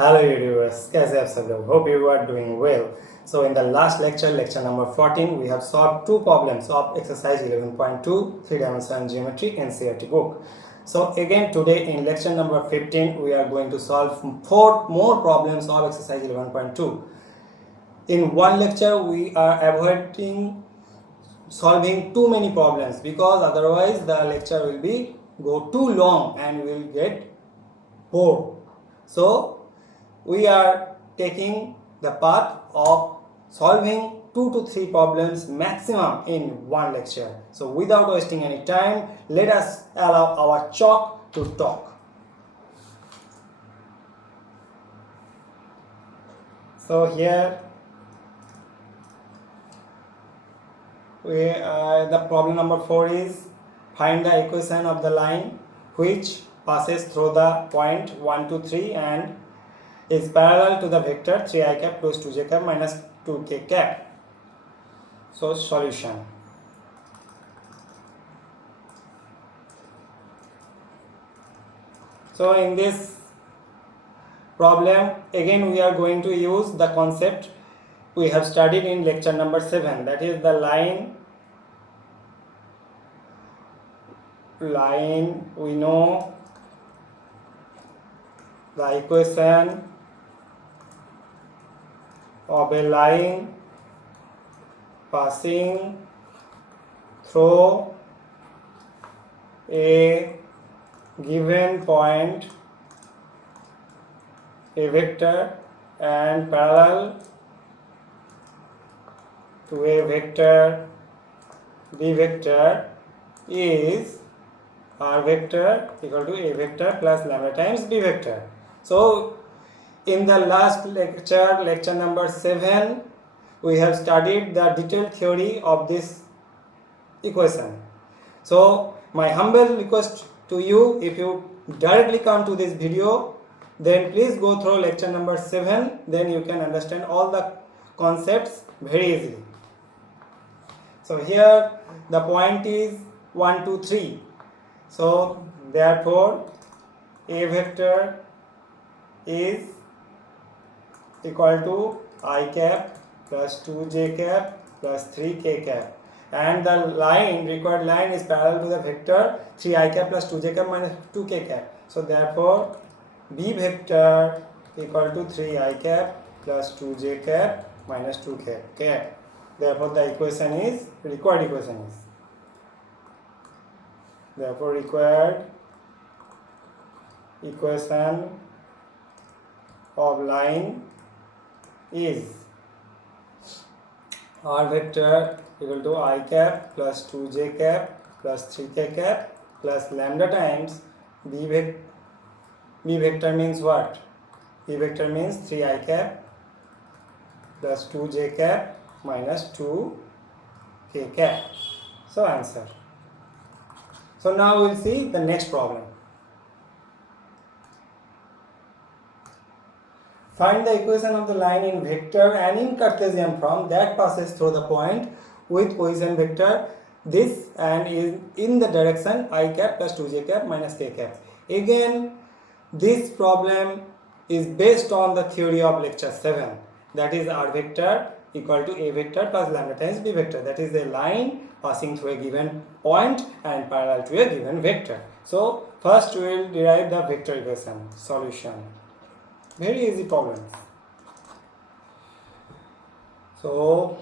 Hello viewers, कैसे आप सब लोग? Hope you are doing well. So in the last lecture, lecture number 14, we have solved two problems of exercise 11.2 three-dimensional geometry NCERT book. So again today in lecture number 15, we are going to solve four more problems of exercise 11.2. In one lecture, we are avoiding solving too many problems because otherwise the lecture will be go too long and we will get bored. So we are taking the path of solving 2 to 3 problems maximum in one lecture. So without wasting any time, let us allow our chalk to talk. So here the problem number 4 is find the equation of the line which passes through the point 1 to 3 and is parallel to the vector 3i cap plus 2j cap minus 2k cap. So solution. So in this problem again we are going to use the concept we have studied in lecture number 7, that is the line we know the equation of a line passing through a given point, a vector, and parallel to a vector b vector is r vector equal to a vector plus lambda times b vector. So in the last lecture, lecture number 7, we have studied the detailed theory of this equation. So my humble request to you, if you directly come to this video, then please go through lecture number 7, then you can understand all the concepts very easily. So here the point is 1, 2, 3. So therefore a vector is equal to I cap plus 2j cap plus 3k cap, and the required line is parallel to the vector 3i cap plus 2j cap minus 2k cap. So therefore b vector equal to 3i cap plus 2j cap minus 2k cap. Therefore the required equation is therefore required equation of line is r vector equal to I cap plus 2j cap plus 3k cap plus lambda times b vector means what? B vector means 3i cap plus 2j cap minus 2k cap. So answer. So now we will see the next problem. Find the equation of the line in vector and in Cartesian form that passes through the point with position vector this and is in the direction I cap plus 2j cap minus k cap. Again, this problem is based on the theory of lecture 7, that is r vector equal to a vector plus lambda times b vector, that is a line passing through a given point and parallel to a given vector. So first we will derive the vector equation. Solution. Very easy problem. So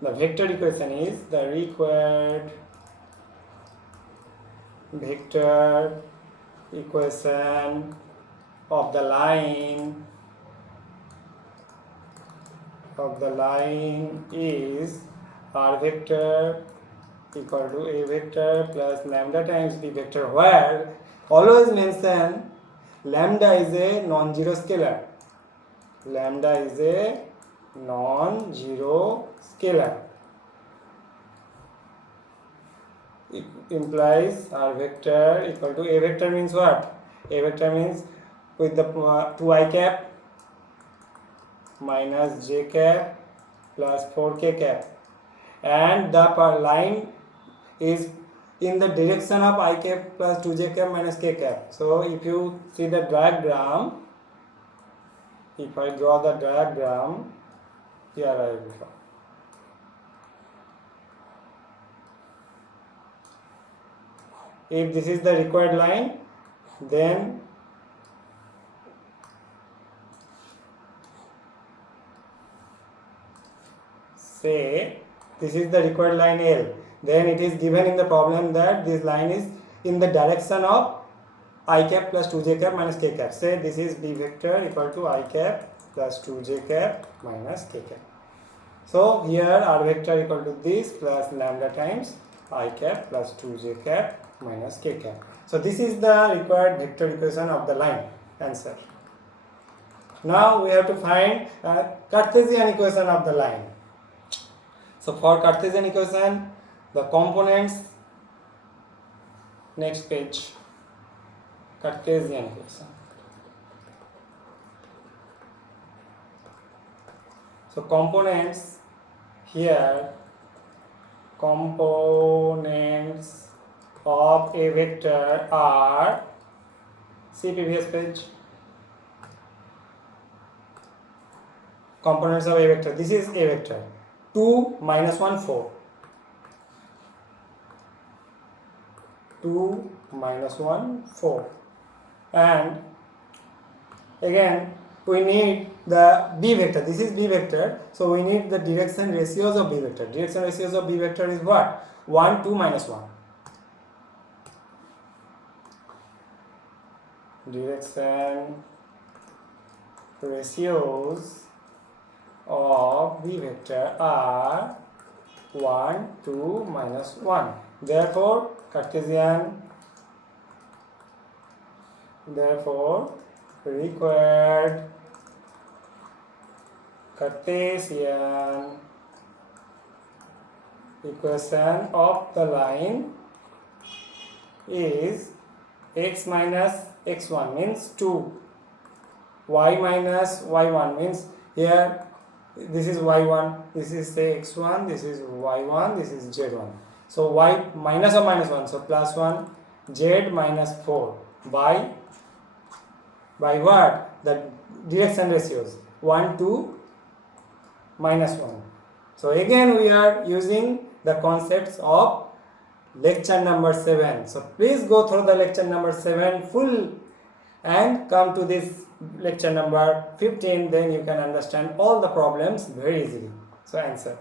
the vector equation is the required vector equation of the line is r vector equal to a vector plus lambda times b vector, where always mention lambda is a non-zero scalar. Lambda is a non-zero scalar. It implies r vector equal to a vector means what? A vector means with the 2i cap minus j cap plus 4k cap, and the line is in the direction of I cap plus 2j cap minus k cap. So if you see the diagram, if I draw the diagram, here I will draw. If this is the required line, then say this is the required line L, then it is given in the problem that this line is in the direction of I cap plus 2j cap minus k cap. Say this is B vector equal to I cap plus 2j cap minus k cap. So here R vector equal to this plus lambda times I cap plus 2j cap minus k cap. So this is the required vector equation of the line. Answer. Now we have to find Cartesian equation of the line. So for Cartesian equation, the components, next page, Cartesian equation. So components here, components of a vector are, see previous page, components of a vector. This is a vector. 2 minus 1 4, 2 minus 1 4, and again we need the B vector. This is B vector, so we need the direction ratios of B vector. Direction ratios of B vector is what? 1 2 minus 1. Direction ratios of B vector are 1 2 minus 1. Therefore required Cartesian equation of the line is x minus x1 means 2, y minus y1 means here this is y1, this is say x1, this is y1, this is z1. So y minus or minus 1, so plus 1, z minus 4 by what? The direction ratios 1 to minus 1. So again we are using the concepts of lecture number 7. So please go through the lecture number 7 full and come to this lecture number 15, then you can understand all the problems very easily. So answer.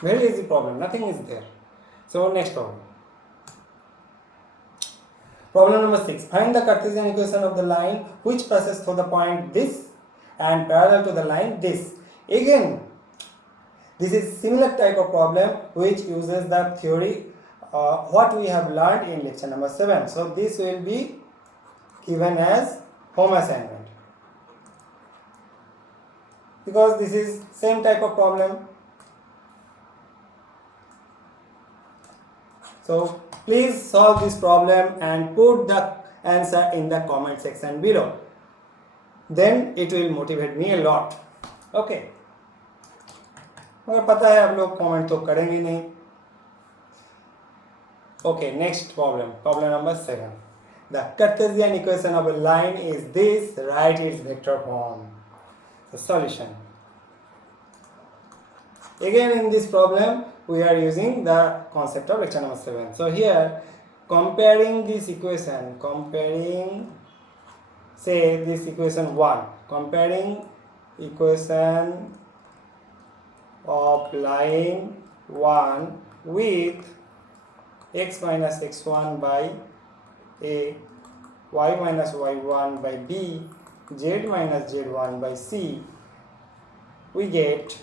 Very easy problem, nothing is there. So next problem. Problem number 6. Find the Cartesian equation of the line which passes through the point this and parallel to the line this. Again, this is similar type of problem which uses the theory what we have learned in lecture number 7. So this will be given as home assignment, because this is same type of problem. So please solve this problem and put the answer in the comment section below, then it will motivate me a lot. Okay, मुझे पता है आप लोग comment तो करेंगे नहीं. Okay, next problem, problem number 7. The Cartesian equation of a line is this, write its vector form. The solution. Again in this problem we are using the concept of lecture number 7. So here comparing this equation, say this equation 1, comparing equation of line 1 with x minus x1 by a, y minus y1 by b, z minus z1 by c, we get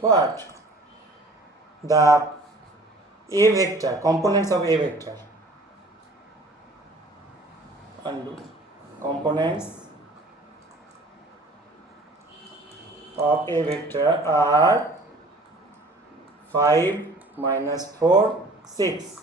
what? The a vector, components of a vector. Undo. Components of a vector are 5 minus 4, 6.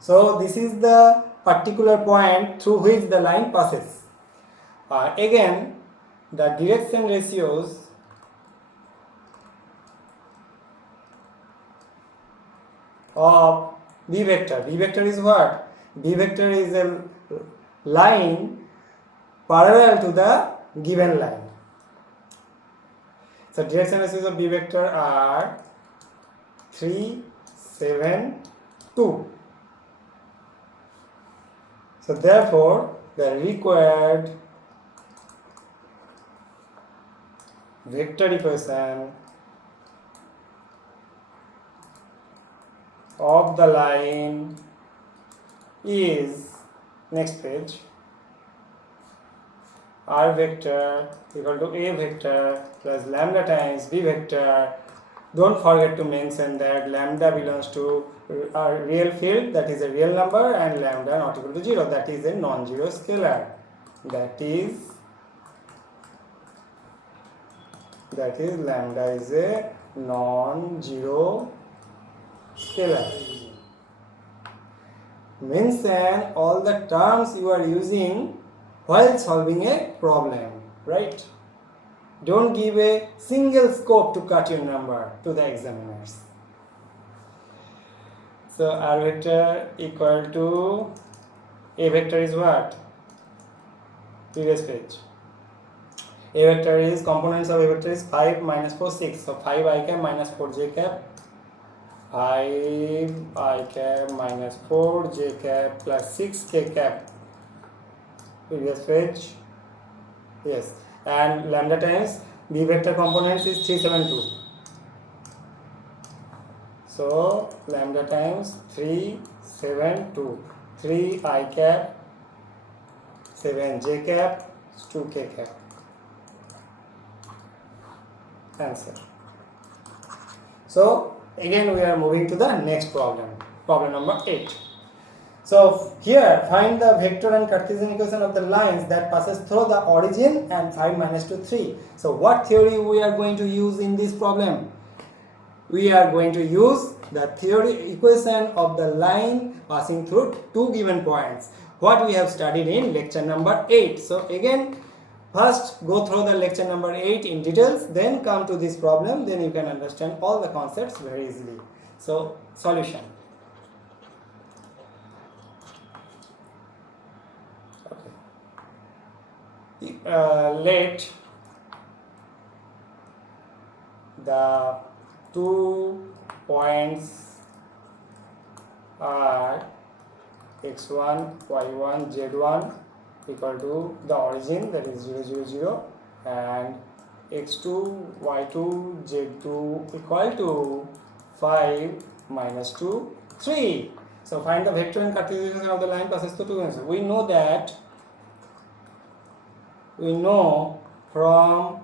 So this is the particular point through which the line passes. Again, the direction ratios of B vector. B vector is what? B vector is a line parallel to the given line. So direction axis of B vector are 3, 7, 2. So therefore the required vector equation of the line is, next page, r vector equal to a vector plus lambda times b vector. Don't forget to mention that lambda belongs to a real field, that is a real number, and lambda not equal to 0, that is a non-zero scalar. That is lambda is a non-zero scalar. Mention all the terms you are using while solving a problem, right? Don't give a single scope to cut your number to the examiners. So r vector equal to a vector is what? Previous page. A vector is, components of a vector is 5 minus 4 6. So 5 I cap minus 4 j cap, 5 I cap minus 4 j cap plus 6 k cap. Previous page. Yes. And lambda times B vector components is 3 7 2. So lambda times 3 7 2. 3 I cap, 7 j cap, 2 k cap. Answer. So again we are moving to the next problem, problem number 8. So here find the vector and Cartesian equation of the lines that passes through the origin and 5 minus 2 3. So what theory we are going to use in this problem? We are going to use the theory equation of the line passing through two given points, what we have studied in lecture number 8. So again, first go through the lecture number 8 in details, then come to this problem, then you can understand all the concepts very easily. So solution. Let the 2 points are x1, y1, z1 equal to the origin, that is 0 0 0, and x2, y2, z2 equal to 5 minus 2 3. So find the vector and Cartesian of the line passes through two points. We know from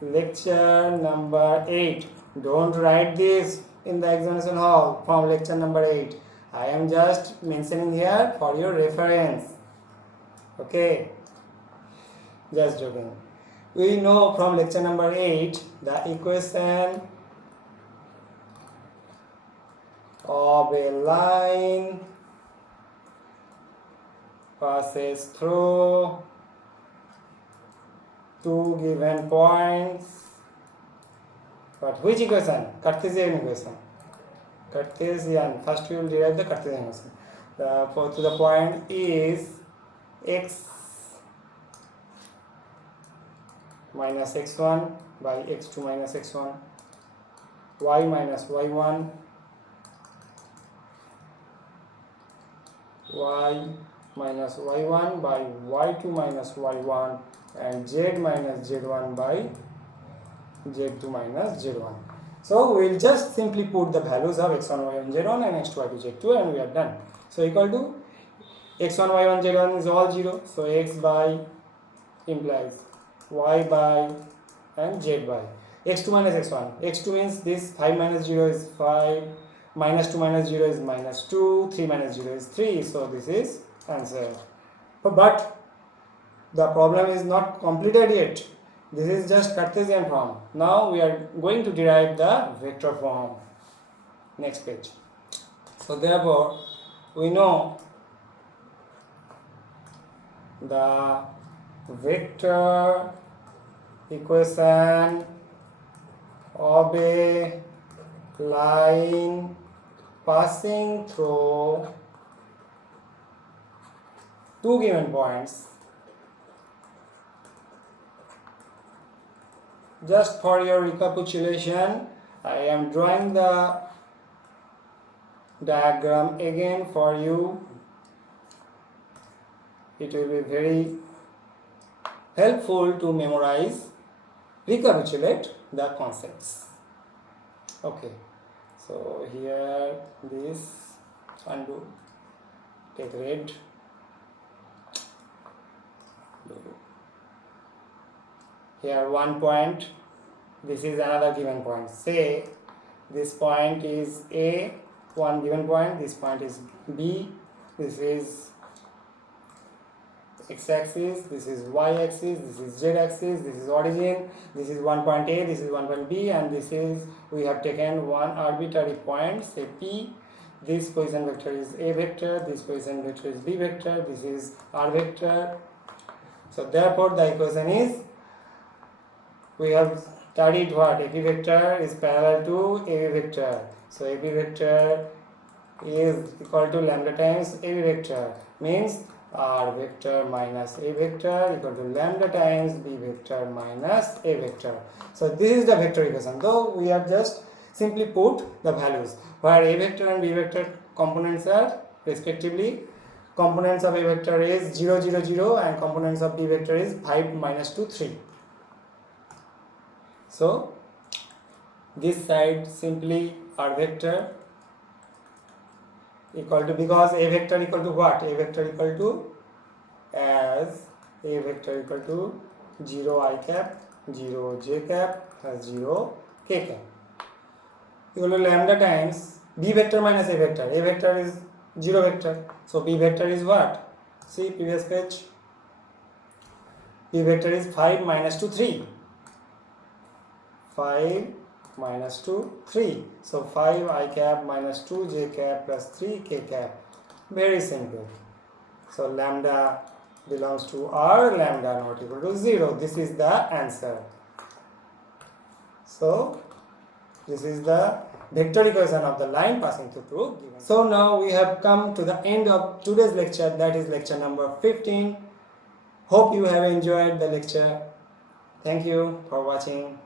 lecture number 8. Don't write this in the examination hall from lecture number 8. I am just mentioning here for your reference. Okay, just joking. We know from lecture number 8 the equation of a line passes through two given points. But which equation? Cartesian equation. Cartesian. First we will derive the Cartesian equation. To the point is x minus x1 by x2 minus x1, y minus y1, y minus y1 by y2 minus y1, and z minus z1 by z2 minus z1. So we will just simply put the values of x1, y1, z1 and x2, y2, z2 and we are done. So equal to x1, y1, z1 is all 0. So x by implies y by and z by. x2 minus x1. x2 means this 5 minus 0 is 5, minus 2 minus 0 is minus 2, 3 minus 0 is 3. So this is answer. But the problem is not completed yet. This is just Cartesian form. Now we are going to derive the vector form. Next page. So therefore we know the vector equation of a line passing through two given points. Just for your recapitulation, I am drawing the diagram again for you. It will be very helpful to memorize, recapitulate the concepts. Okay, so here this undo, take red, here one point, this is another given point. Say this point is A, one given point, this point is B, this is x-axis, this is y-axis, this is z-axis, this is origin, this is one point A, this is one point B, and this is, we have taken one arbitrary point, say P. This position vector is A vector, this position vector is B vector, this is R vector. So therefore the equation is, we have studied what? AP vector is parallel to AB vector. So AB vector is equal to lambda times AB vector, means R vector minus A vector equal to lambda times B vector minus A vector. So this is the vector equation, though we have just simply put the values where A vector and B vector components are respectively. Components of A vector is 0, 0, 0 and components of B vector is 5, minus 2, 3. So this side simply R vector equal to, because A vector equal to what? A vector equal to, as A vector equal to 0 I cap, 0 j cap plus 0 k cap equal to lambda times B vector minus A vector. A vector is 0 vector, so B vector is what? See previous page. B vector is 5, minus 2, 3. 5 minus 2, 3. So 5 I cap minus 2 j cap plus 3 k cap. Very simple. So lambda belongs to R, lambda not equal to 0. This is the answer. So this is the vector equation of the line passing through two given. So now we have come to the end of today's lecture, that is lecture number 15. Hope you have enjoyed the lecture. Thank you for watching.